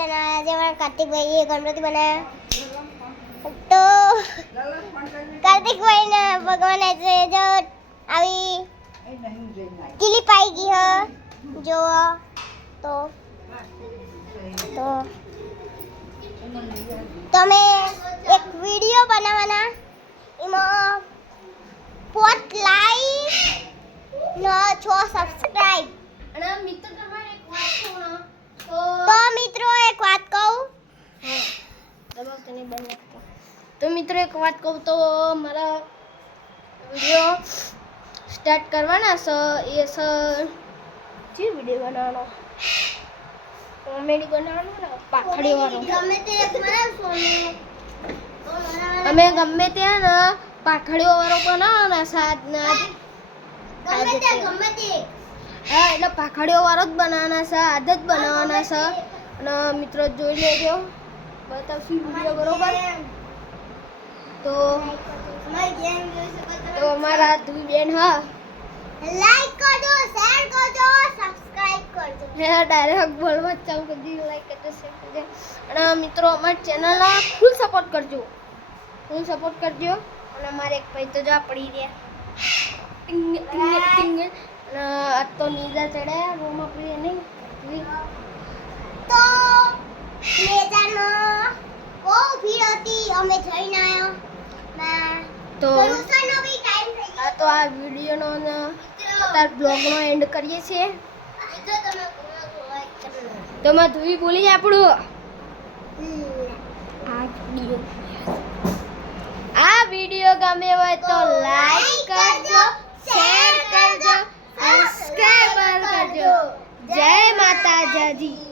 channel આજે મારા કાર્તિકભાઈએ ગણપતિ બનાવ્યા તો કાર્તિકભાઈને ભગવાન આજે જો આવી ક્લિપ આવી ગઈ હ જો તો તમે એક વિડિયો બનાવવાના એમાં 4 લાઈક ને 6 સબસ્ક્રાઇબ અને મિત્રો તમારે એક વાત કહું તો મિત્રો એક વાત કહું તો મિત્રો એક વાત કહું તો મારા વિડિયો સ્ટાર્ટ કરવાના છે એ જે વિડિયો બનાવવાનો કોમેડી બનાવવાનો ને પાખડી વાળો ગમે તે એક બનાવશો અમે ગમે ત્યાં ને પાખડીઓ વાળો બનાવવાના સાદના ગમે તે હા એટલે પાખડીઓ વાળો જ બનાવવાના છે આજ જ બનાવવાના છે અને મિત્રો જોઈ લેજો બતાવશું વિડિયો બરોબર તો અમારા દુઈ બેન હા લાઈક કરજો શેર કરજો સબસ્ક્રાઇબ કરજો હે ડાયરેક્ટ બોલવા ચાલુ કરી દીધું લાઈક કરજો શેર કરજો અને મિત્રો અમારી ચેનલને ફૂલ સપોર્ટ કરજો અને અમારે એક ભાઈ તો જા પડી રહ્યા ટિંગ ટિંગ ટિંગ અને આ તો નીંદર ચડ્યા રૂમ આપણી નહીં તો મેજાનો બહુ ભીડ હતી અમે જઈને આવ્યા તો ટ્યુશનનો બી ટાઈમ થઈ ગયો આ તો આ વિડિયોનો અને અત્યારે બ્લોગનો એન્ડ કરીએ છીએ જો તમે લાઈક કરો તો મેં ધુઈ બોલી જાય આપણું આ વિડિયો ગમે હોય તો લાઈક કરજો શેર કરજો સબસ્ક્રાઇબ કરજો જય માતાજી